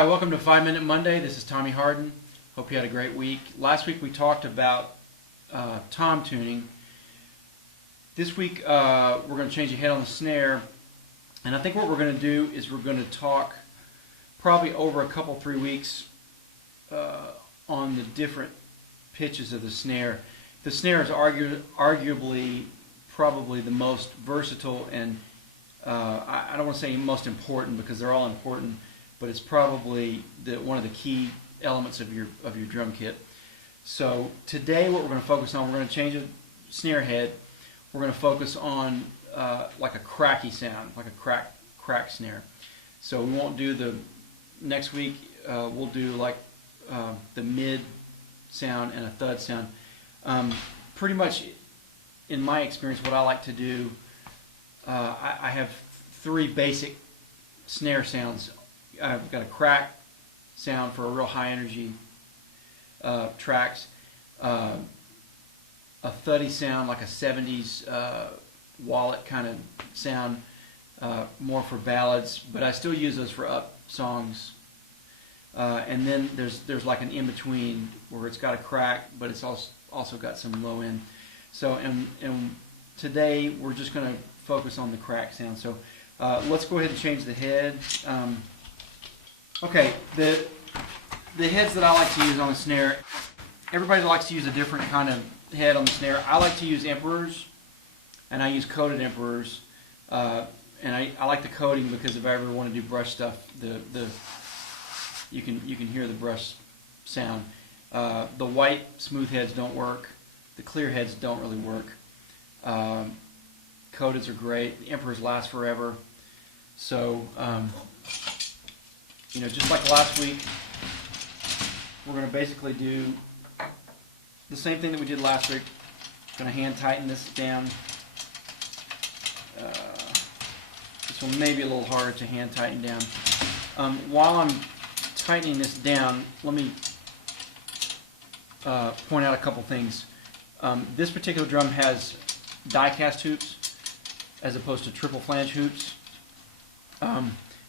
Hi, welcome to 5 Minute Monday. This is Tommy Harden. Hope you had a great week. Last week we talked about tom tuning. This week we're going to change the head on the snare, and I think what we're going to do is we're going to talk probably over a couple, 3 weeks on the different pitches of the snare. The snare is arguably probably the most versatile and I don't want to say most important because they're all important, but it's probably one of the key elements of your drum kit. So today what we're going to focus on, we're going to change the snare head. We're going to focus on like a cracky sound, like a crack snare. So we won't do the next week. We'll do like the mid sound and a thud sound. Pretty much, in my experience, what I like to do, I have 3 basic snare sounds. I've got a crack sound for a real high energy tracks, a thuddy sound like a 70s wallet kind of sound, more for ballads, but I still use those for up songs. And then there's like an in-between where it's got a crack, but it's also got some low end. So and today we're just going to focus on the crack sound. So let's go ahead and change the head. Okay, the heads that I like to use on the snare, everybody likes to use a different kind of head on the snare. I like to use emperors, and I use coated emperors. And I like the coating because if I ever want to do brush stuff, you can hear the brush sound. The white smooth heads don't work. The clear heads don't really work. Coateds are great. The emperors last forever. So just like last week, we're going to basically do the same thing that we did last week. Going to hand tighten this down. This one may be a little harder to hand tighten down. While I'm tightening this down, let me point out a couple things. This particular drum has die-cast hoops as opposed to triple flange hoops.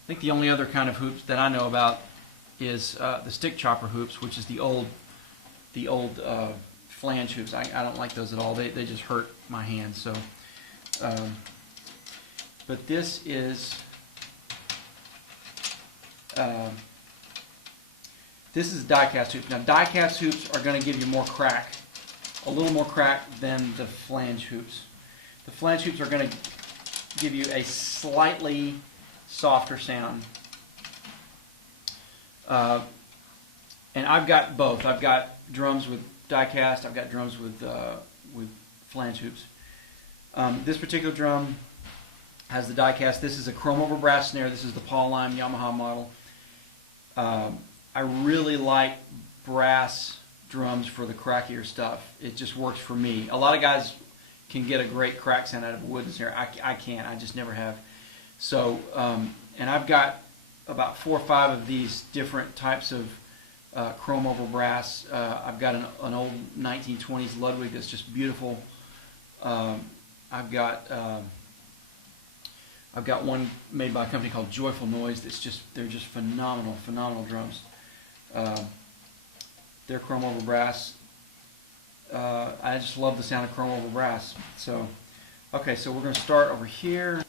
I think the only other kind of hoops that I know about is the stick chopper hoops, which is the old flange hoops. I don't like those at all. They just hurt my hands. So, but this is die-cast hoops. Now, die-cast hoops are going to give you more crack, a little more crack than the flange hoops. The flange hoops are going to give you a slightly softer sound. And I've got both. I've got drums with die-cast. I've got drums with flange hoops. This particular drum has the die-cast. This is a chrome over brass snare. This is the Paul Lime Yamaha model. I really like brass drums for the crackier stuff. It just works for me. A lot of guys can get a great crack sound out of a wooden snare. I can't. I just never have. So, and I've got about 4 or 5 of these different types of chrome over brass. I've got an old 1920s Ludwig that's just beautiful. I've got one made by a company called Joyful Noise they're just phenomenal drums. They're chrome over brass. I just love the sound of chrome over brass. So, okay, so we're going to start over here.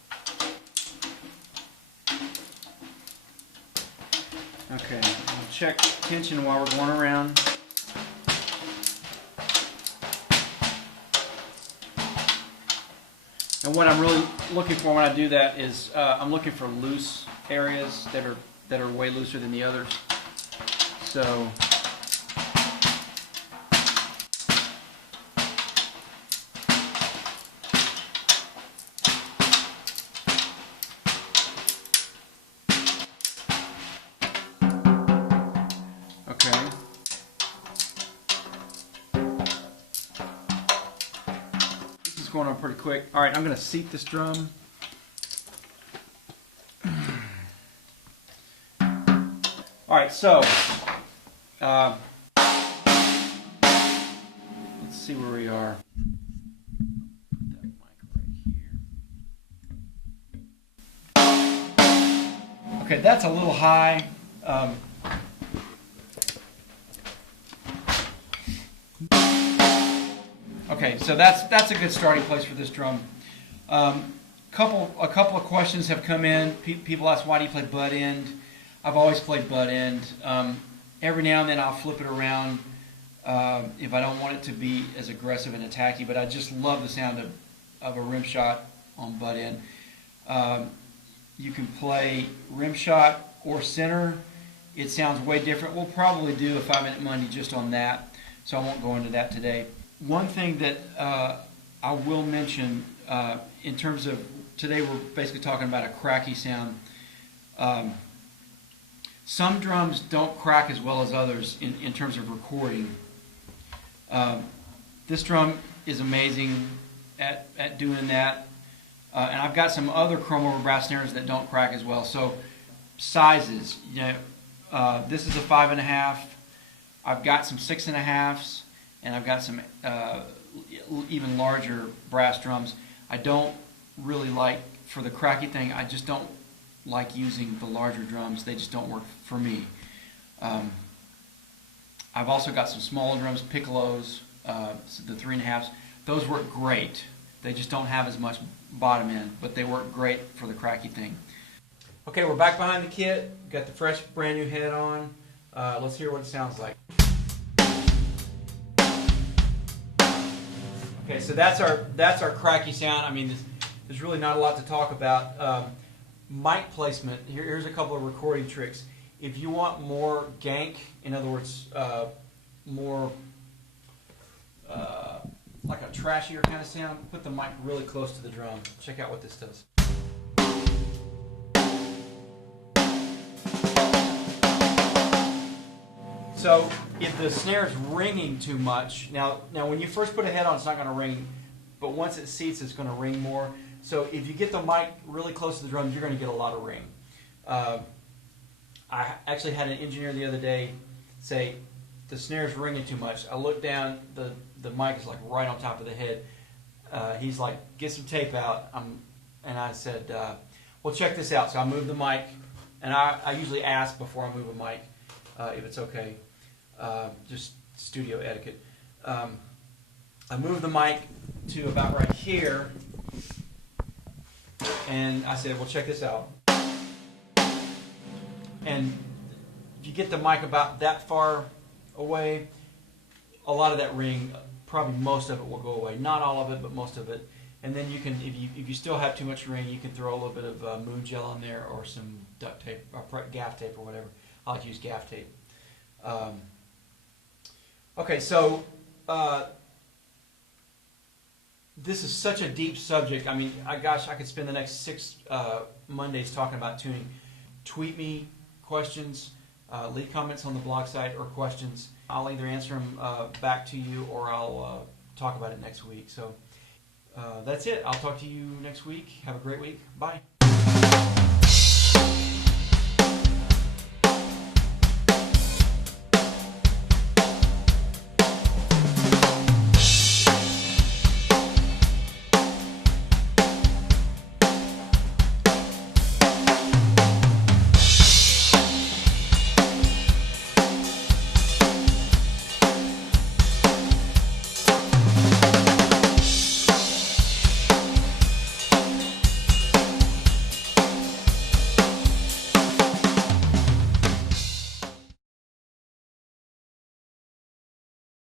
Okay, we'll check tension while we're going around. And what I'm really looking for when I do that is I'm looking for loose areas that are way looser than the others. So okay. This is going on pretty quick. All right, I'm going to seat this drum. All right, so let's see where we are. Put that mic right here. Okay, that's a little high. Okay, so that's a good starting place for this drum. A couple of questions have come in. People ask, why do you play butt end? I've always played butt end. Every now and then I'll flip it around if I don't want it to be as aggressive and attacky, but I just love the sound of a rimshot on butt end. You can play rimshot or center. It sounds way different. We'll probably do a 5-minute Monday just on that, so I won't go into that today. One thing that I will mention in terms of, today we're basically talking about a cracky sound. Some drums don't crack as well as others in terms of recording. This drum is amazing at doing that. And I've got some other chrome over brass snares that don't crack as well. So sizes, this is a 5.5. I've got some 6.5s, and I've got some even larger brass drums. I don't really like, for the cracky thing, I just don't like using the larger drums. They just don't work for me. I've also got some smaller drums, piccolos, the 3.5s. Those work great. They just don't have as much bottom end, but they work great for the cracky thing. Okay, we're back behind the kit. Got the fresh, brand new head on. Let's hear what it sounds like. Okay, so that's our cracky sound. I mean, there's really not a lot to talk about. Mic placement. Here's a couple of recording tricks. If you want more gank, in other words, more like a trashier kind of sound, put the mic really close to the drum. Check out what this does. So if the snare is ringing too much, now when you first put a head on, it's not going to ring, but once it seats, it's going to ring more. So if you get the mic really close to the drum, you're going to get a lot of ring. I actually had an engineer the other day say, the snare's ringing too much. I looked down, the mic is like right on top of the head. He's like, get some tape out. And I said, well, check this out. So I moved the mic, and I usually ask before I move a mic if it's okay, just studio etiquette. I moved the mic to about right here, and I said, well, check this out. And if you get the mic about that far away, a lot of that ring, probably most of it will go away. Not all of it, but most of it. And then you can, if you still have too much ring, you can throw a little bit of moon gel on there, or some duct tape, or gaff tape, or whatever. I like to use gaff tape. Okay, so this is such a deep subject. I mean, gosh, I could spend the next 6 Mondays talking about tuning. Tweet me questions, leave comments on the blog site or questions. I'll either answer them back to you, or I'll talk about it next week. So that's it. I'll talk to you next week. Have a great week. Bye.